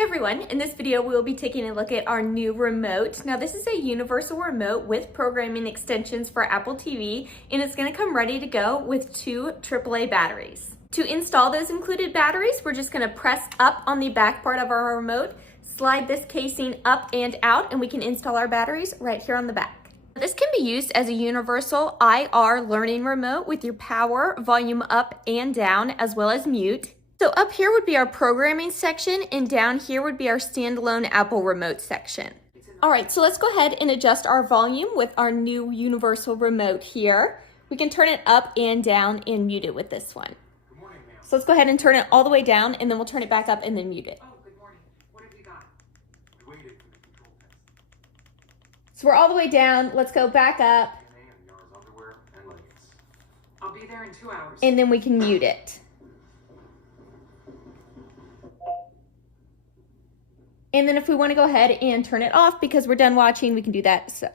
Hey everyone, in this video we will be taking a look at our new remote. Now this is a universal remote with programming extensions for Apple TV, and it's going to come ready to go with two AAA batteries. To install those included batteries, we're just going to press up on the back part of our remote, slide this casing up and out, and we can install our batteries right here on the back. This can be used as a universal IR learning remote with your power, volume up and down, as well as mute. So up here would be our programming section, and down here would be our standalone Apple remote section. All right, so let's go ahead and adjust our volume with our new universal remote here. We can turn it up and down and mute it with this one. Good morning, ma'am. So let's go ahead and turn it all the way down, and then we'll turn it back up and then mute it. Oh, good morning. What have you got? We waited for the control test. So we're all the way down. Let's go back up. And yards, underwear, and leggings. I'll be there in 2 hours. And then we can mute it. And then if we want to go ahead and turn it off because we're done watching, we can do that. So